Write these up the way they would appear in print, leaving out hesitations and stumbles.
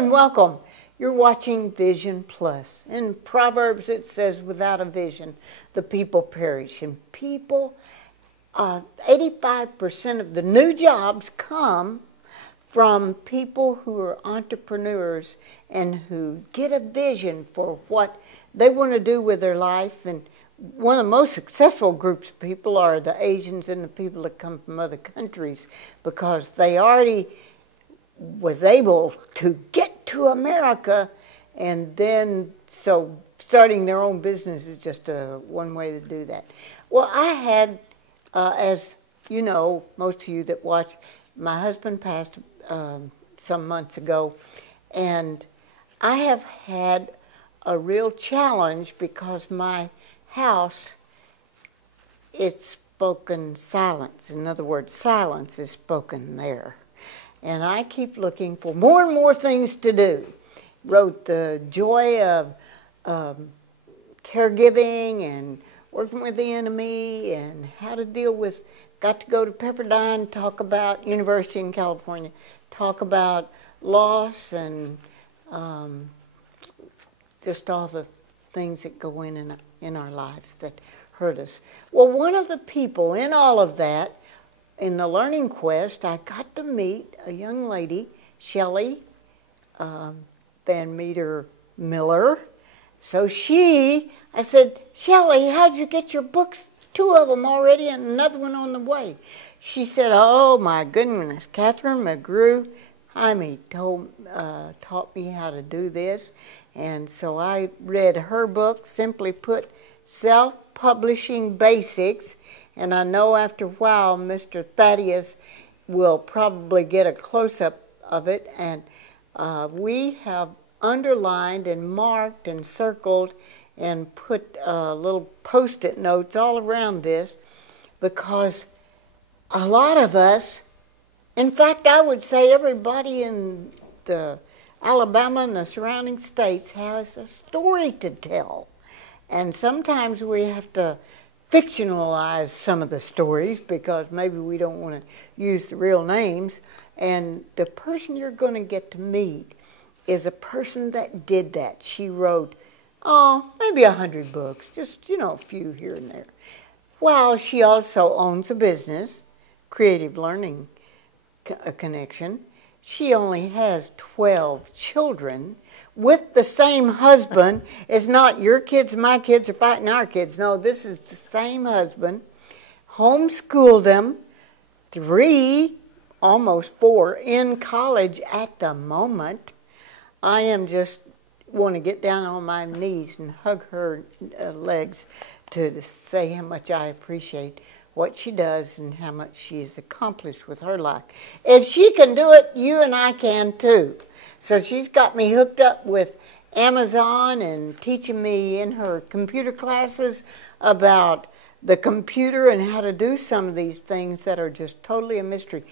and welcome. You're watching Vision Plus. In Proverbs it says, without a vision, the people perish. And 85% of the new jobs come from people who are entrepreneurs and who get a vision for what they want to do with their life. And one of the most successful groups of people are the Asians and the people that come from other countries, because they already was able to get to America, and then so starting their own business is just one way to do that. Well, I had, as you know, most of you that watch, my husband passed some months ago, and I have had a real challenge because my house, it's spoken silence. In other words, silence is spoken there. And I keep looking for more and more things to do. Wrote The Joy of Caregiving and Working with the Enemy and how to deal with, got to go to Pepperdine, talk about University in California, talk about loss and just all the things that go in our lives that hurt us. Well, one of the people in all of that, in the Learning Quest, I got to meet a young lady, Shelley Van Meter Miller. So I said, Shelley, how'd you get your books? 2 of them already and another one on the way. She said, oh my goodness, Catherine McGrew Jaime taught me how to do this. And so I read her book, simply put, Self-Publishing Basics. And I know after a while, Mr. Thaddeus will probably get a close-up of it. And we have underlined and marked and circled and put little Post-it notes all around this, because a lot of us, in fact, I would say everybody in the Alabama and the surrounding states has a story to tell. And sometimes we have to fictionalize some of the stories because maybe we don't want to use the real names. And the person you're going to get to meet is a person that did that. She wrote, maybe 100 books, just, a few here and there. Well, she also owns a business, Creative Learning Connection. She only has 12 children with the same husband. It's not your kids, my kids are fighting our kids. No, this is the same husband. Homeschooled them, 3, almost 4, in college at the moment. I am just want to get down on my knees and hug her legs to say how much I appreciate what she does and how much she has accomplished with her life. If she can do it, you and I can too. So she's got me hooked up with Amazon and teaching me in her computer classes about the computer and how to do some of these things that are just totally a mystery.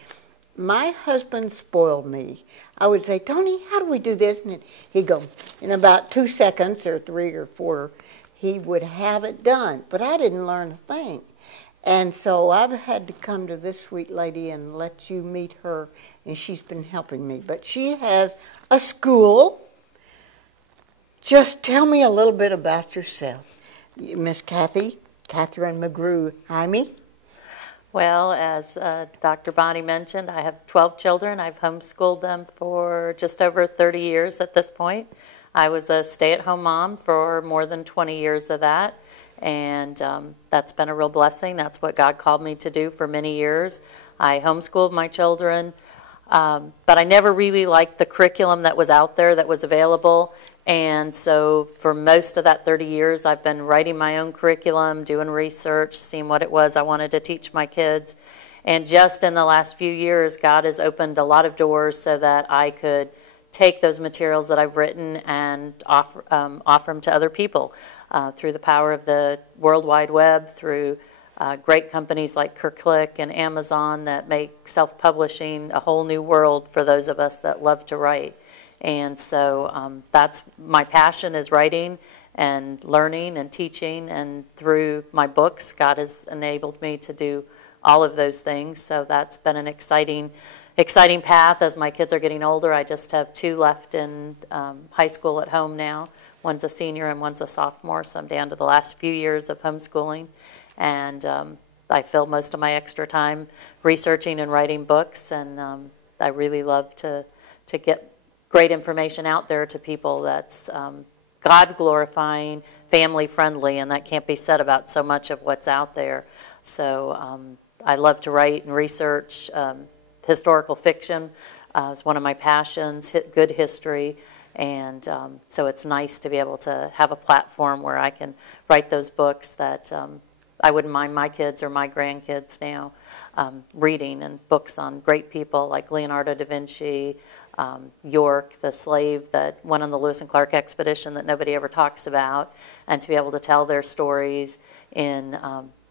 My husband spoiled me. I would say, Tony, how do we do this? And he'd go, in about 2 seconds or 3 or 4, he would have it done. But I didn't learn a thing. And so I've had to come to this sweet lady and let you meet her, and she's been helping me. But she has a school. Just tell me a little bit about yourself, Miss Catherine McGrew Jaime. Well, as Dr. Bonnie mentioned, I have 12 children. I've homeschooled them for just over 30 years at this point. I was a stay-at-home mom for more than 20 years of that. And that's been a real blessing. That's what God called me to do for many years. I homeschooled my children, but I never really liked the curriculum that was out there that was available. And so for most of that 30 years, I've been writing my own curriculum, doing research, seeing what it was I wanted to teach my kids. And just in the last few years, God has opened a lot of doors so that I could take those materials that I've written and offer them to other people. Through the power of the World Wide Web, through great companies like Kirkclick and Amazon that make self-publishing a whole new world for those of us that love to write. And so that's my passion, is writing and learning and teaching. And through my books, God has enabled me to do all of those things. So that's been an exciting exciting path as my kids are getting older. I just have 2 left in high school at home now. One's a senior and one's a sophomore, so I'm down to the last few years of homeschooling. And I fill most of my extra time researching and writing books, and I really love to get great information out there to people that's God-glorifying, family-friendly, and that can't be said about so much of what's out there. So I love to write and research. Historical fiction is one of my passions, good history, and so it's nice to be able to have a platform where I can write those books that I wouldn't mind my kids or my grandkids now reading, and books on great people like Leonardo da Vinci, York, the slave that went on the Lewis and Clark expedition that nobody ever talks about, and to be able to tell their stories in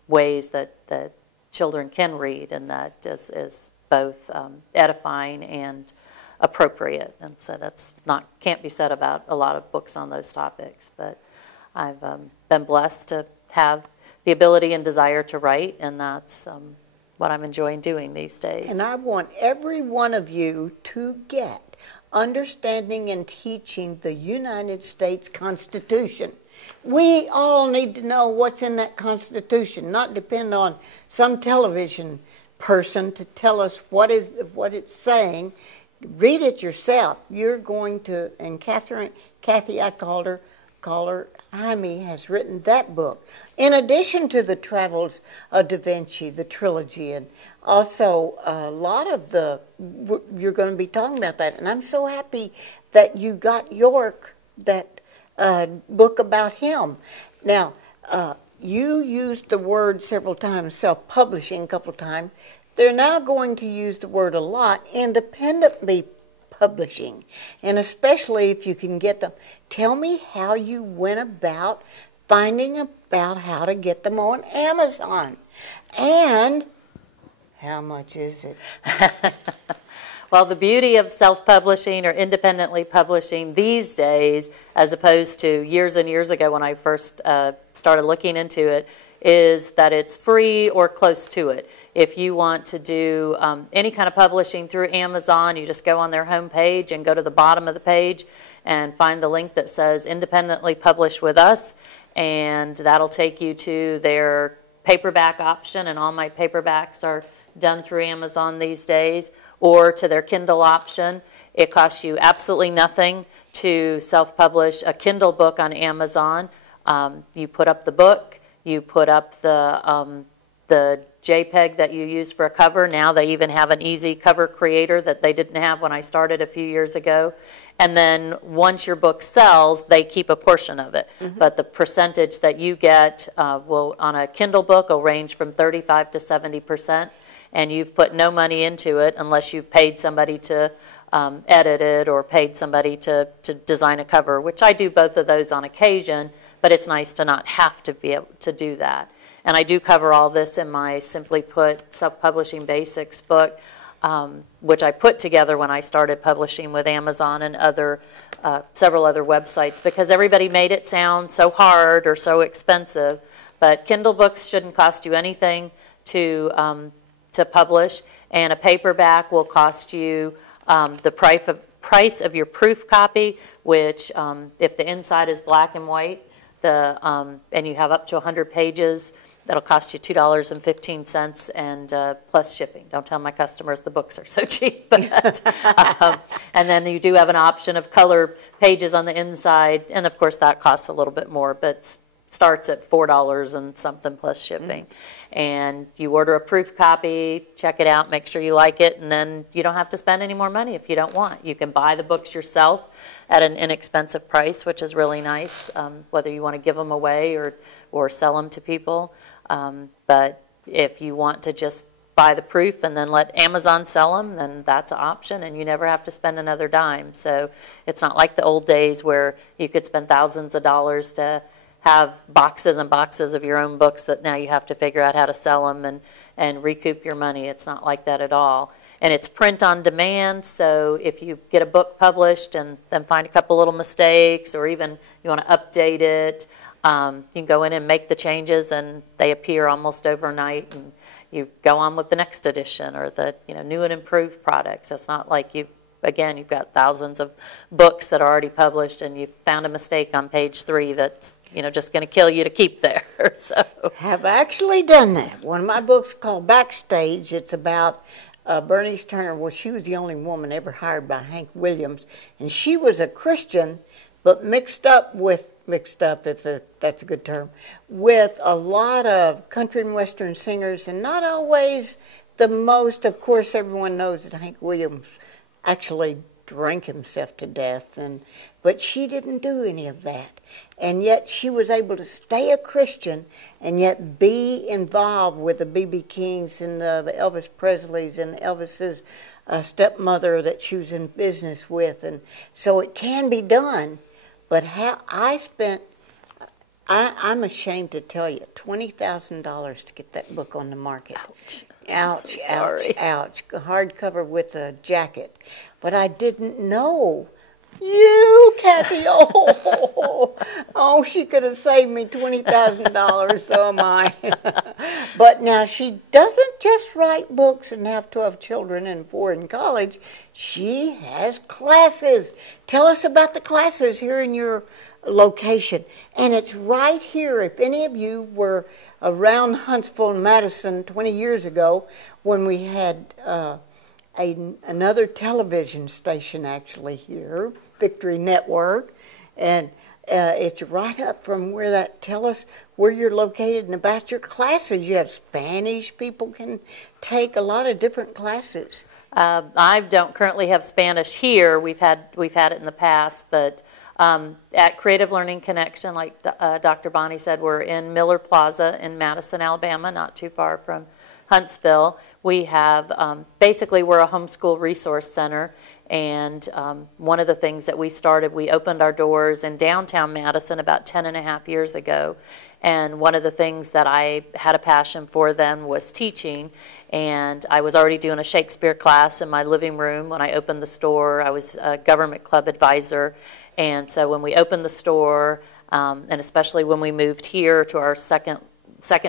ways that children can read, and that is both edifying and appropriate. And so that's can't be said about a lot of books on those topics. But I've been blessed to have the ability and desire to write, and that's what I'm enjoying doing these days. And I want every one of you to get understanding and teaching the United States Constitution. We all need to know what's in that Constitution, not depend on some television person to tell us what it's saying. Read it yourself. You're going to, and Kathy, I call her, Jaime has written that book. In addition to the Travels of Da Vinci, the trilogy, and also a lot of you're going to be talking about that. And I'm so happy that you got York, that book about him. Now, you used the word several times, self-publishing a couple of times. They're now going to use the word a lot, independently publishing, and especially if you can get them. Tell me how you went about finding about how to get them on Amazon, and how much is it? Well, the beauty of self-publishing or independently publishing these days, as opposed to years and years ago when I first started looking into it, is that it's free or close to it. If you want to do any kind of publishing through Amazon, you just go on their homepage and go to the bottom of the page and find the link that says independently publish with us, and that'll take you to their paperback option, and all my paperbacks are done through Amazon these days, or to their Kindle option. It costs you absolutely nothing to self-publish a Kindle book on Amazon. You put up the book, you put up the JPEG that you use for a cover. Now they even have an easy cover creator that they didn't have when I started a few years ago. And then once your book sells, they keep a portion of it. Mm-hmm. But the percentage that you get will, on a Kindle book, will range from 35 to 70%. And you've put no money into it unless you've paid somebody to edit it or paid somebody to design a cover, which I do both of those on occasion, but it's nice to not have to be able to do that. And I do cover all this in my Simply Put Self-Publishing Basics book, which I put together when I started publishing with Amazon and several other websites, because everybody made it sound so hard or so expensive. But Kindle books shouldn't cost you anything to publish, and a paperback will cost you the price of your proof copy, which if the inside is black and white, and you have up to 100 pages, that'll cost you $2.15 and plus shipping. Don't tell my customers the books are so cheap. But, and then you do have an option of color pages on the inside, and of course that costs a little bit more, but starts at $4 and something plus shipping. And you order a proof copy, check it out, make sure you like it, and then you don't have to spend any more money if you don't want. You can buy the books yourself at an inexpensive price, which is really nice, whether you want to give them away or sell them to people. But if you want to just buy the proof and then let Amazon sell them, then that's an option, and you never have to spend another dime. So it's not like the old days where you could spend thousands of dollars to have boxes and boxes of your own books that now you have to figure out how to sell them and recoup your money. It's not like that at all. And it's print on demand, so if you get a book published and then find a couple little mistakes, or even you want to update it, You can go in and make the changes, and they appear almost overnight, and you go on with the next edition or the new and improved products. It's not like you've got thousands of books that are already published, and you've found a mistake on page 3 that's just going to kill you to keep there. So have actually done that. One of my books called Backstage. It's about Bernice Turner. Well, she was the only woman ever hired by Hank Williams, and she was a Christian, but mixed up, if that's a good term, with a lot of country and western singers, and not always the most. Of course, everyone knows that Hank Williams actually drank himself to death, but she didn't do any of that. And yet she was able to stay a Christian and yet be involved with the B.B. Kings and the Elvis Presleys and Elvis's stepmother that she was in business with. And so it can be done. But how I'm ashamed to tell you, $20,000 to get that book on the market. Ouch. Ouch, So sorry. ouch. Hardcover with a jacket. But I didn't know. You, Kathy, oh, she could have saved me $20,000, so am I. But now she doesn't just write books and have 12 children and 4 in college. She has classes. Tell us about the classes here in your location. And it's right here. If any of you were around Huntsville and Madison 20 years ago when we had another television station actually here, Victory Network, and it's right up from where that. Tell us where you're located and about your classes. You have Spanish. People can take a lot of different classes. I don't currently have Spanish here. We've had it in the past, but at Creative Learning Connection, like Dr. Bonnie said, we're in Miller Plaza in Madison, Alabama, not too far from Huntsville. We have, basically we're a homeschool resource center, and one of the things that we started, we opened our doors in downtown Madison about 10.5 years ago, and one of the things that I had a passion for then was teaching, and I was already doing a Shakespeare class in my living room when I opened the store. I was a government club advisor, and so when we opened the store, and especially when we moved here to our second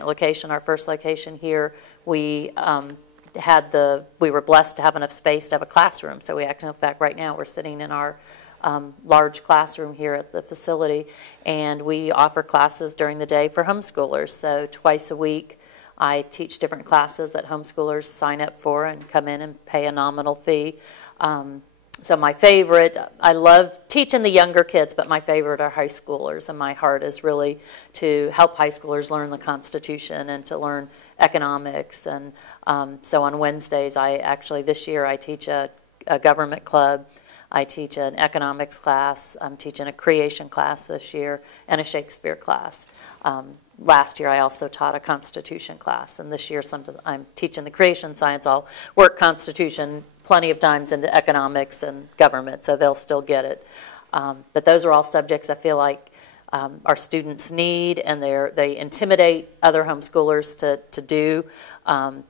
location, our first location here, we were blessed to have enough space to have a classroom. So we actually, in fact, right now we're sitting in our large classroom here at the facility, and we offer classes during the day for homeschoolers. So twice a week, I teach different classes that homeschoolers sign up for and come in and pay a nominal fee. So my favorite, I love teaching the younger kids, but my favorite are high schoolers, and my heart is really to help high schoolers learn the Constitution and to learn economics. And so on Wednesdays, this year I teach a government club, I teach an economics class, I'm teaching a creation class this year, and a Shakespeare class. Last year I also taught a Constitution class, and this year I'm teaching the creation science. I'll work Constitution plenty of times into economics and government, so they'll still get it. But those are all subjects I feel like our students need, and they intimidate other homeschoolers to do.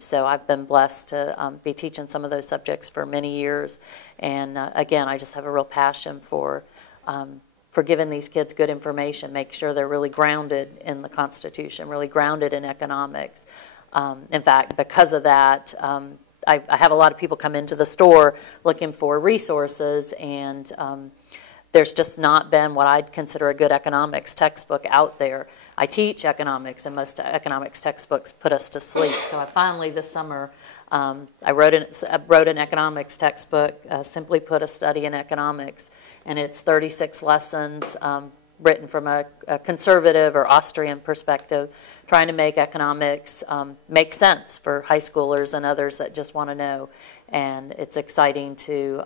So I've been blessed to be teaching some of those subjects for many years. And again, I just have a real passion for giving these kids good information, make sure they're really grounded in the Constitution, really grounded in economics. In fact, because of that, I have a lot of people come into the store looking for resources, and there's just not been what I'd consider a good economics textbook out there. I teach economics, and most economics textbooks put us to sleep. So I finally, this summer, I wrote an economics textbook, Simply Put, a Study in Economics, and it's 36 lessons written from a conservative or Austrian perspective, trying to make economics make sense for high schoolers and others that just want to know. And it's exciting to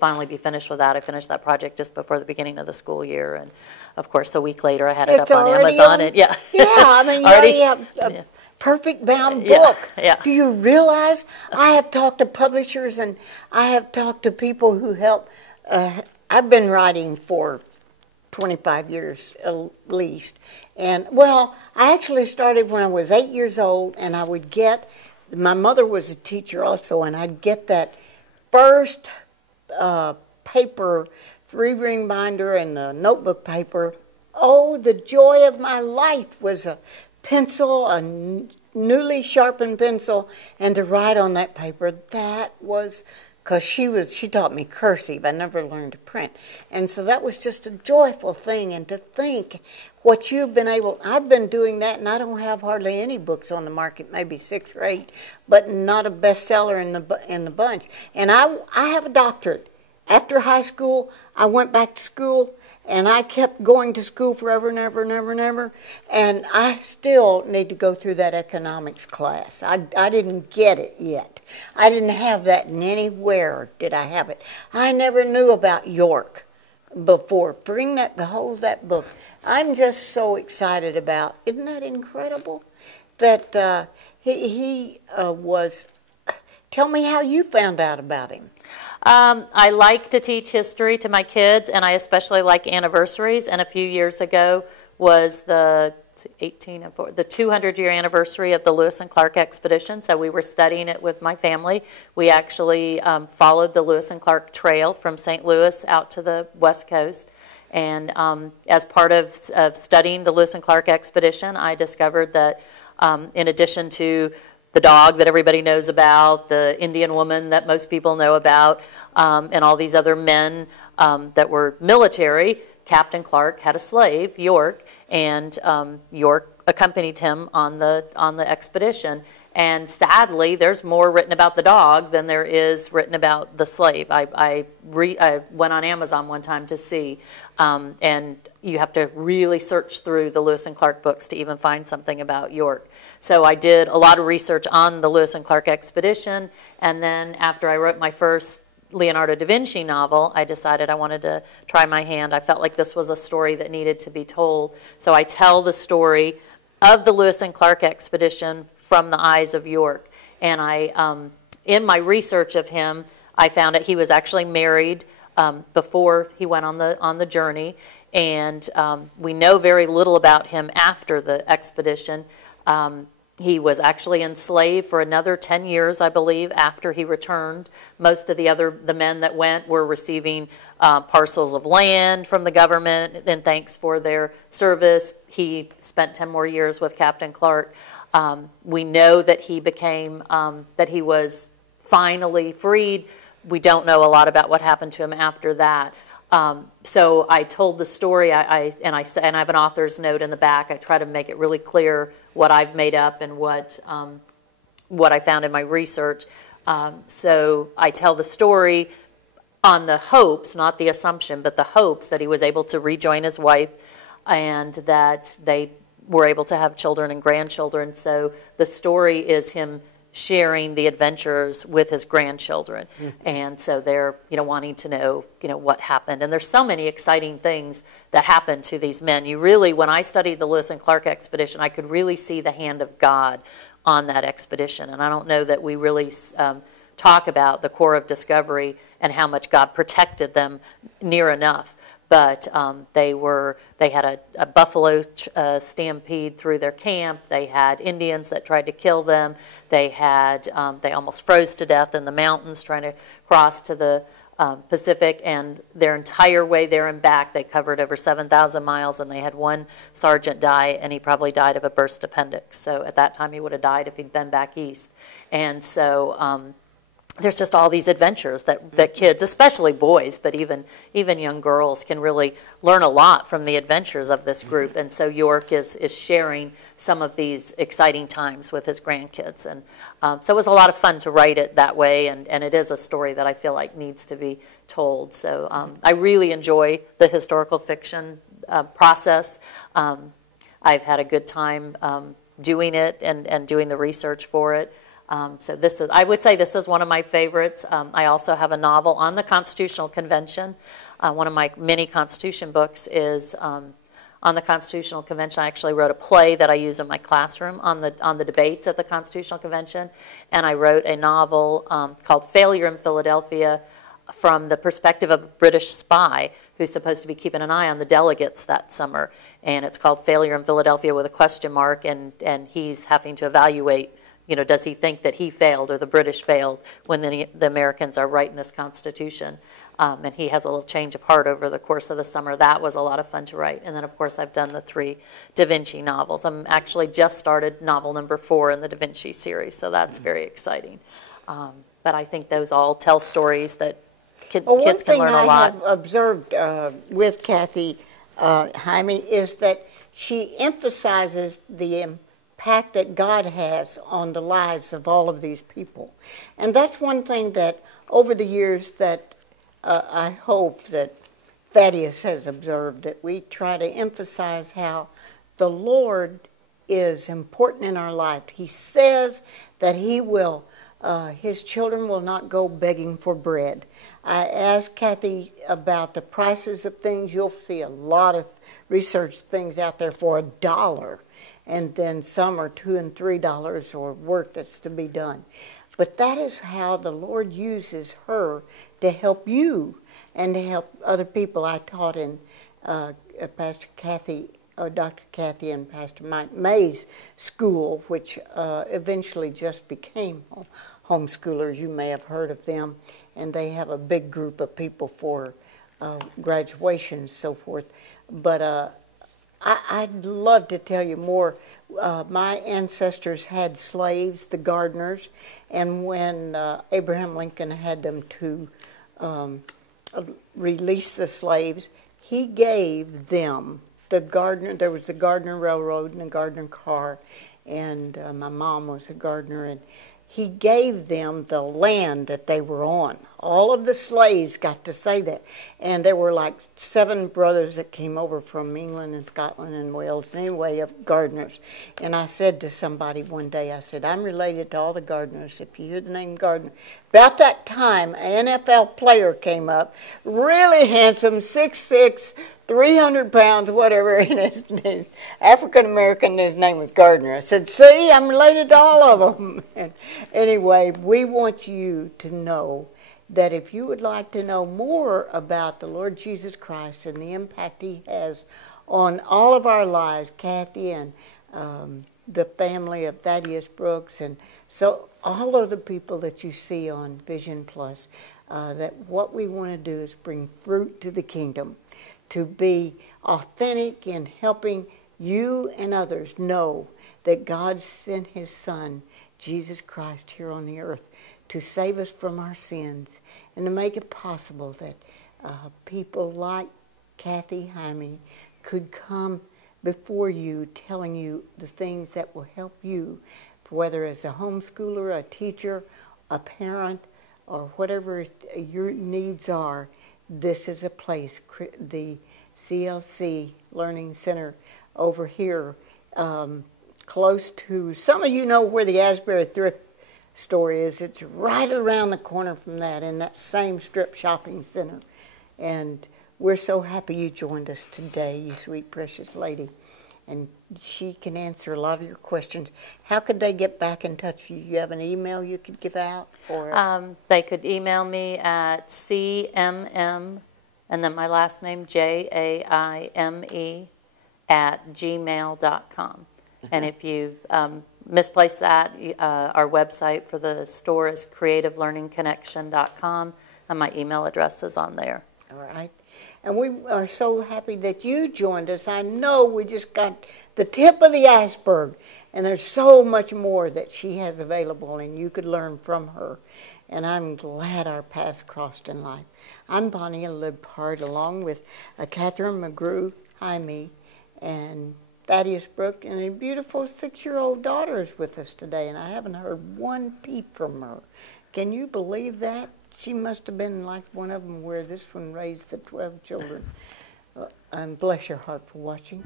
finally be finished with that. I finished that project just before the beginning of the school year, and of course a week later I had it up on Amazon. Yeah, I mean, you already have a perfect bound book. Yeah. Do you realize I have talked to publishers, and I have talked to people who help. I've been writing for 25 years at least, and well, I actually started when I was 8 years old, and I would get, my mother was a teacher also, and I'd get that first paper, 3-ring binder and the notebook paper oh, the joy of my life was a pencil, newly sharpened pencil, and to write on that paper. That was because she taught me cursive. I never learned to print, and so that was just a joyful thing. And to think what you've been able, I've been doing that, and I don't have hardly any books on the market, maybe 6 or 8, but not a bestseller in the bunch. And I have a doctorate. After high school, I went back to school. And I kept going to school forever and ever and ever and ever. And I still need to go through that economics class. I didn't get it yet. I didn't have that in anywhere did I have it. I never knew about York before. Behold that book. I'm just so excited about. Isn't that incredible? That he was. Tell me how you found out about him. I like to teach history to my kids, and I especially like anniversaries. And a few years ago was the 200-year anniversary of the Lewis and Clark expedition. So we were studying it with my family. We actually followed the Lewis and Clark Trail from St. Louis out to the West Coast. And as part of studying the Lewis and Clark expedition, I discovered that in addition to the dog that everybody knows about, the Indian woman that most people know about, and all these other men that were military, Captain Clark had a slave, York, and York accompanied him on the expedition. And sadly, there's more written about the dog than there is written about the slave. I went on Amazon one time to see, and you have to really search through the Lewis and Clark books to even find something about York. So I did a lot of research on the Lewis and Clark expedition, and then after I wrote my first Leonardo da Vinci novel, I decided I wanted to try my hand. I felt like this was a story that needed to be told. So I tell the story of the Lewis and Clark expedition from the eyes of York. And in my research of him, I found that he was actually married before he went on the journey, and we know very little about him after the expedition. He was actually enslaved for another 10 years, I believe, after he returned. Most of the men that went were receiving parcels of land from the government, and thanks for their service. He spent 10 more years with Captain Clark. We know that he was finally freed. We don't know a lot about what happened to him after that. So I told the story, and I have an author's note in the back. I try to make it really clear what I've made up and what I found in my research. So I tell the story on the hopes, not the assumption, but the hopes that he was able to rejoin his wife and that they were able to have children and grandchildren. So the story is him sharing the adventures with his grandchildren. Mm-hmm. And so they're, wanting to know, what happened. And there's so many exciting things that happened to these men. When I studied the Lewis and Clark expedition, I could really see the hand of God on that expedition. And I don't know that we really talk about the Corps of Discovery and how much God protected them near enough. But they had a buffalo stampede through their camp. They had Indians that tried to kill them. They almost froze to death in the mountains trying to cross to the Pacific. And their entire way there and back, they covered over 7,000 miles. And they had one sergeant die, and he probably died of a burst appendix. So at that time, he would have died if he'd been back east. And so there's just all these adventures that kids, especially boys, but even young girls, can really learn a lot from the adventures of this group. And so York is sharing some of these exciting times with his grandkids. And so it was a lot of fun to write it that way, and it is a story that I feel like needs to be told. So I really enjoy the historical fiction process. I've had a good time doing it and doing the research for it. So I would say this is one of my favorites. I also have a novel on the Constitutional Convention. One of my many Constitution books is on the Constitutional Convention. I actually wrote a play that I use in my classroom on the debates at the Constitutional Convention, and I wrote a novel called Failure in Philadelphia from the perspective of a British spy who's supposed to be keeping an eye on the delegates that summer. And it's called Failure in Philadelphia with a question mark, and he's having to evaluate does he think that he failed or the British failed when the Americans are writing this Constitution? And he has a little change of heart over the course of the summer. That was a lot of fun to write. And then, of course, I've done the 3 Da Vinci novels. I'm actually just started novel number 4 in the Da Vinci series, so that's very exciting. But I think those all tell stories that kids can learn a lot. One thing I have observed with Kathy Jaime is that she emphasizes the impact that God has on the lives of all of these people. And that's one thing that over the years that I hope that Thaddeus has observed, that we try to emphasize how the Lord is important in our life. He says that He will, His children will not go begging for bread. I asked Kathy about the prices of things. You'll see a lot of research things out there for $1, and then some are $2 and $3 or work that's to be done. But that is how the Lord uses her to help you and to help other people. I taught in Pastor Kathy, Dr. Kathy and Pastor Mike May's school, which eventually just became homeschoolers. You may have heard of them. And they have a big group of people for graduation and so forth. But I'd love to tell you more. My ancestors had slaves, the gardeners, and when Abraham Lincoln had them to release the slaves, he gave them the Gardner. There was the Gardner Railroad and the Gardner car, and my mom was a gardener, and he gave them the land that they were on. All of the slaves got to say that. And there were like 7 brothers that came over from England and Scotland and Wales, anyway, of gardeners. And I said to somebody one day, I said, I'm related to all the gardeners. If you hear the name Gardner. About that time, an NFL player came up, really handsome, 6'6", 300 pounds, whatever, and his name, African-American, his name was Gardner. I said, see, I'm related to all of them. And anyway, we want you to know that if you would like to know more about the Lord Jesus Christ and the impact He has on all of our lives, Kathy and the family of Thaddeus Brooks, and so all of the people that you see on Vision Plus, that what we want to do is bring fruit to the kingdom, to be authentic in helping you and others know that God sent His Son, Jesus Christ, here on the earth to save us from our sins and to make it possible that people like Kathy Jaime could come before you telling you the things that will help you, whether as a homeschooler, a teacher, a parent, or whatever your needs are. This is a place, the CLC Learning Center over here, close to, some of you know where the Asbury Thrift Store is. It's right around the corner from that, in that same strip shopping center. And we're so happy you joined us today, you sweet, precious lady. And she can answer a lot of your questions. How could they get back in touch with you? You have an email you could give out? Or they could email me at cmm, and then my last name, JAIME, @gmail.com. And if you misplace that, our website for the store is creativelearningconnection.com, and my email address is on there. All right. And we are so happy that you joined us. I know we just got the tip of the iceberg, and there's so much more that she has available, and you could learn from her. And I'm glad our paths crossed in life. I'm Bonnie Libhart, along with Catherine McGrew, Jaime, and Thaddeus Brooks, and a beautiful 6-year-old daughter is with us today, and I haven't heard one peep from her. Can you believe that? She must have been like one of them where this one raised the 12 children. And bless your heart for watching.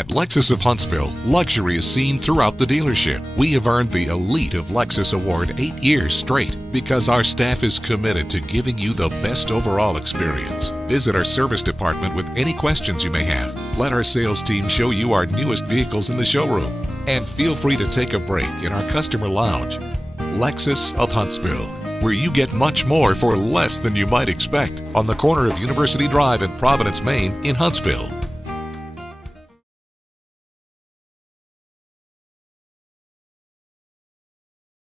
At Lexus of Huntsville, luxury is seen throughout the dealership. We have earned the Elite of Lexus Award 8 years straight because our staff is committed to giving you the best overall experience. Visit our service department with any questions you may have. Let our sales team show you our newest vehicles in the showroom. And feel free to take a break in our customer lounge. Lexus of Huntsville, where you get much more for less than you might expect, on the corner of University Drive and Providence, Maine in Huntsville.